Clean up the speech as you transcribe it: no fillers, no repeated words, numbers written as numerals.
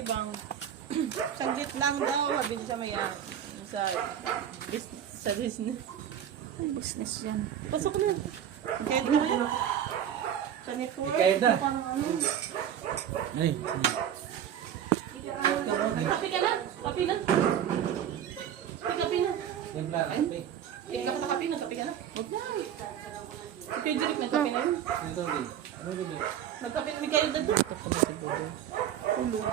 ibang saglit lang daw, sabi niya sa maya sa business. Ay, business yan. Pasok na. Kahit na yan. Sa network. Kahit na. Parang ano. Ay. Kapi ka na. Kapi na. Kapi na. Templa. Ikaw ka kapi na. Kapi ka na. Huwag na. Si Pedrick, nagkapi na yun. Ito din. Ano din? Nagkapi na. May kayo dito. Ito pa na siguro. Tulog.